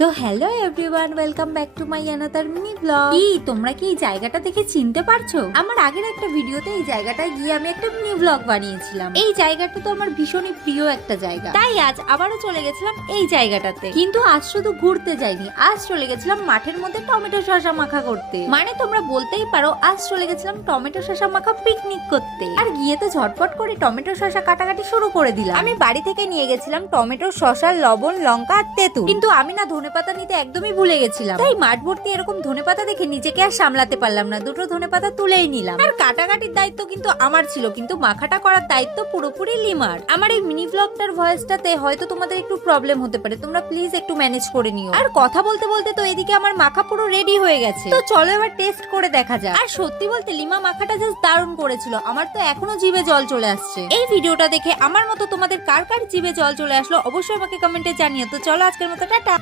তো hello everyone, welcome back to my another mini blog. কি তোমরা কি এই জায়গাটা দেখে চিনতে পারছো? আমার আগের একটা ভিডিওতে এই জায়গাটায় গিয়ে আমি একটা মিনি ব্লগ বানিয়েছিলাম। এই জায়গাটা তো আমার ভীষণই প্রিয় একটা জায়গা, তাই আজ আবারও চলে গেছিলাম এই জায়গাটাতে। কিন্তু আজ শুধু ঘুরতে যাইনি, আজ চলে গেছিলাম মাঠের মধ্যে টমেটো শসা মাখা করতে। মানে তোমরা বলতেই পারো আজ চলে গেছিলাম টমেটো শসা মাখা পিকনিক করতে। আর গিয়ে তো ঝটপট করে টমেটো শসা কাটাকাটি শুরু করে দিলাম। আমি বাড়ি থেকে নিয়ে গেছিলাম টমেটো, শসা, লবণ, লঙ্কা আর তেঁতুল। কিন্তু আমি না ধনেপাতা নিতে একদমই ভুলে গেছিলাম, তাই মাঠ ভর্তি এরকম ধনেপাতা দেখে নিজেকে আর সামলাতে পারলাম না, দুটো ধনেপাতা তুলেই নিলাম। আর কাটাকাটির দায়িত্ব কিন্তু আমার ছিল, কিন্তু মাখাটা করার দায়িত্ব পুরোপুরি লিমার। আমার এই মিনি ব্লগটার ভয়েসটাতে হয়তো তোমাদের একটু প্রবলেম হতে পারে, তোমরা প্লিজ একটু ম্যানেজ করে নিও। আর কথা বলতে বলতে তো এদিকে আমার মাখা পুরো রেডি হয়ে গেছে, তো চলো এবার টেস্ট করে দেখা যাক। আর সত্যি বলতে লিমা মাখাটা জাস্ট দারুণ করেছিল, আমার তো এখনো জিভে জল চলে আসছে। এই ভিডিওটা দেখে আমার মতো তোমাদের কার কার জিভে জল চলে আসলো অবশ্যই আমাকে কমেন্টে জানিও। তো চলো আজকের মতো টাটা।